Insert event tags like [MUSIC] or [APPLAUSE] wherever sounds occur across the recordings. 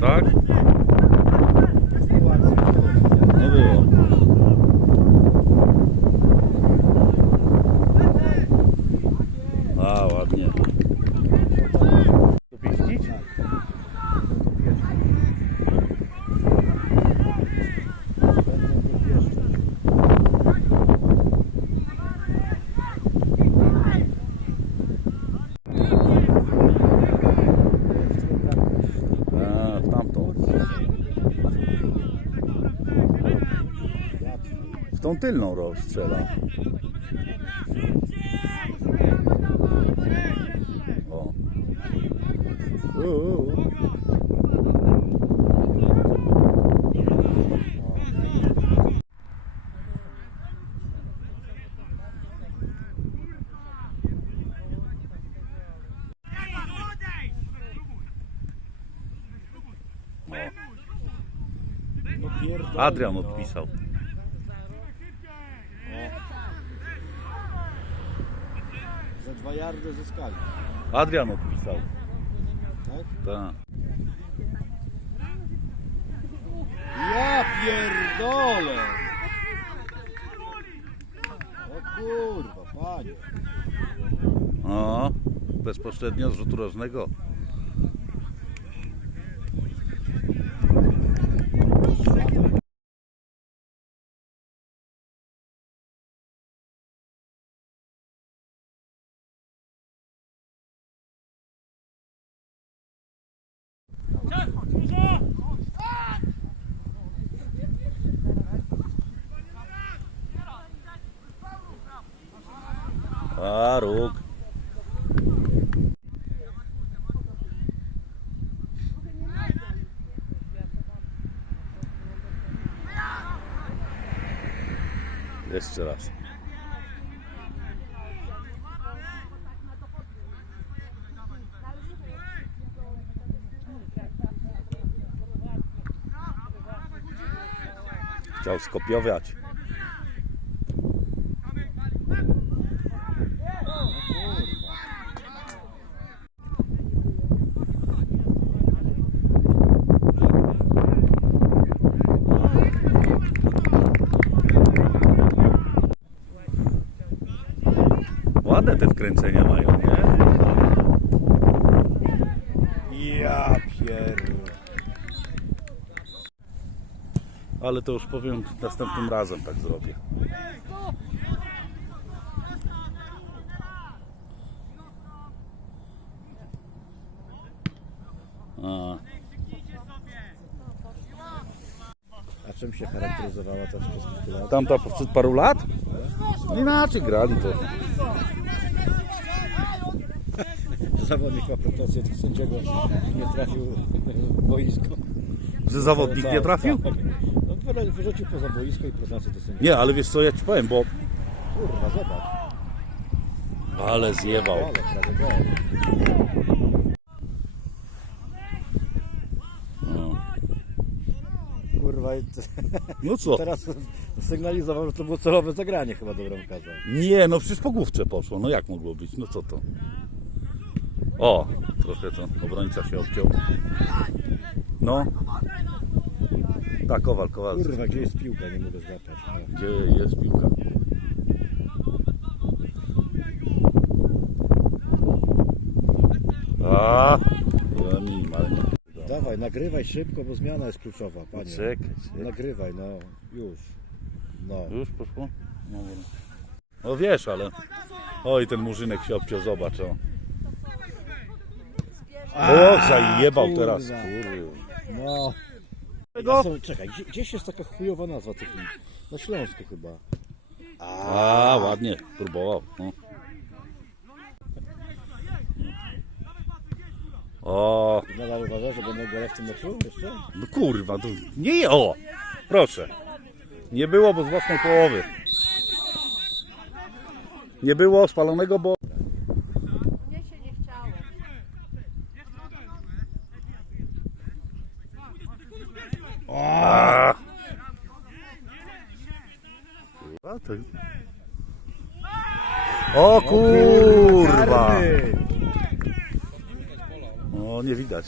Tak? No było. A, ładnie. To piścić? A, w tamtą. W tą tylną rozstrzela. O. Uuu. No pierdolę, Adrian no. odpisał. Dwa jardy zyskali. Adrian odpisał. Tak? Tak. Ja pierdolę! O kurwa, panie. O, bezpośrednio z rzutu rożnego. A, róg. Jeszcze raz. Chciał skopiować. Ładne te wkręcenia mają, nie? Ja pierdolę. Ale to już powiem następnym razem tak zrobię. A, A czym się charakteryzowała ta przez kilku lat? tamta przed paru lat? Inaczej grali to. Zawodnik ma pretensje do sędziego, nie trafił w boisko. Że zawodnik nie Tak, trafił? Wyra- wyrzucił poza boisko i pretensje do sędziego. Nie, ale wiesz co ja ci powiem, bo... Kurwa, zobacz. Ale zjebał. Ale prawie gol. No, Kurwa, i no co? teraz sygnalizował, że to było celowe zagranie chyba do bramkarza. Nie, no przecież po główce poszło. No jak mogło być? No co to? O, trochę to obrońca się obciął. No. Tak, Kowal, Kowal. Kurwa, gdzie jest piłka? Nie mogę złapać. Gdzie jest piłka? A, była minimalnie. Dawaj, nagrywaj szybko, bo zmiana jest kluczowa, panie. Czekaj, czekaj. Nagrywaj, no, już. No. Już poszło? No, dobra. no wiesz, ale... Oj, ten murzynek się obciął, zobacz, o. O, zajebał teraz, kurwa. No. Tego? A są, czekaj, gdzie, gdzieś jest taka chujowa nazwa tych lig? Na Śląsku chyba. A, ładnie, próbował. No. O, Nadal uważasz, że będą gole w tym meczu jeszcze? no kurwa, to nie, o, proszę. Nie było, bo z własnej połowy. Nie było spalonego, bo... Mnie się nie chciało. A. A, to... O kurwa! O, nie widać.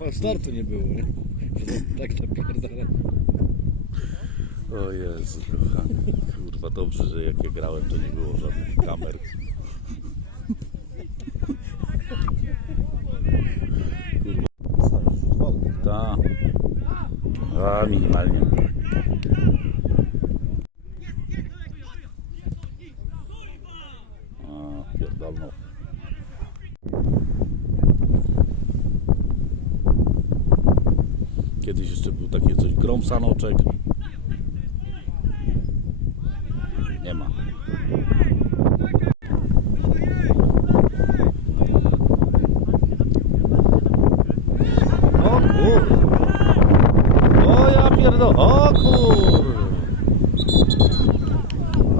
Fal startu nie było, nie? [LAUGHS] Tak napierdala. O Jezu, kochany. Kurwa, dobrze, że jak ja grałem, to nie było żadnych kamer. Ta. A, minimalnie. A, pierdolno. Takie coś grom sanoczek. Nie ma. O kur... O ja pierdolę. O kur...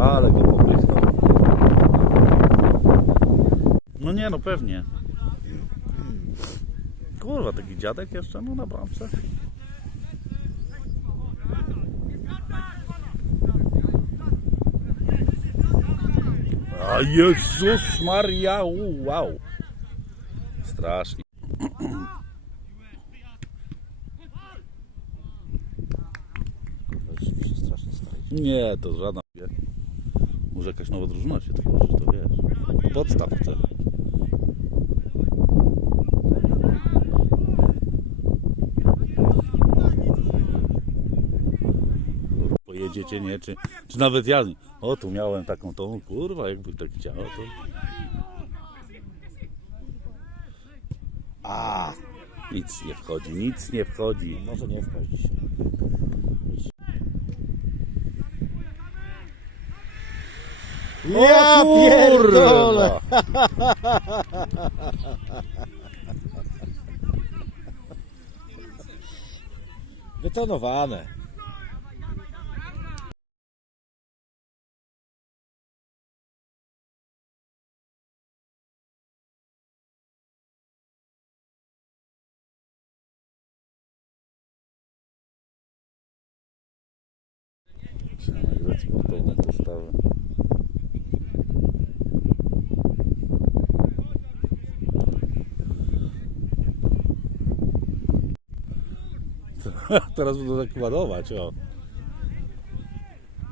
Ale go popychnął. No nie no pewnie. Kurwa, taki dziadek jeszcze no na bramce. A Jezus Maria, wow. Strasznie. Nie, to żadna. Może jakaś nowa drużyna się tworzy, to wiesz. Podstaw chce. Pojedziecie, nie? Czy, czy nawet ja. O, tu miałem taką tą, kurwa, jakby tak chciało, to. A, nic nie wchodzi, nic nie wchodzi. Może nie wpaść dzisiaj. Ja pierdolę! Wytonowane. Trzeba nagrać sportową postawę. [LAUGHS] Teraz będą tak ładować, o.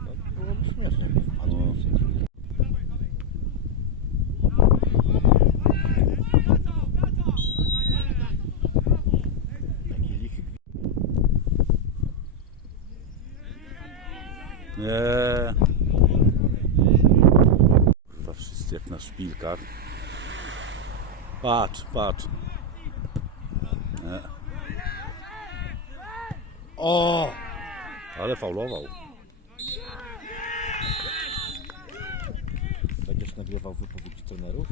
No, byłoby śmiesznie, jakby wpadł. No. Taki lichy Nie. Kurwa, wszyscy jak na szpilkach. Patrz, patrz. Nie. O! Ale faulował. Będziesz nagrywał wypowiedzi trenerów?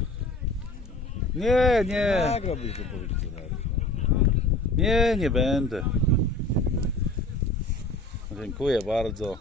Nie, nie. Nagrałbyś wypowiedzi trenerów. Nie, nie będę. Dziękuję bardzo.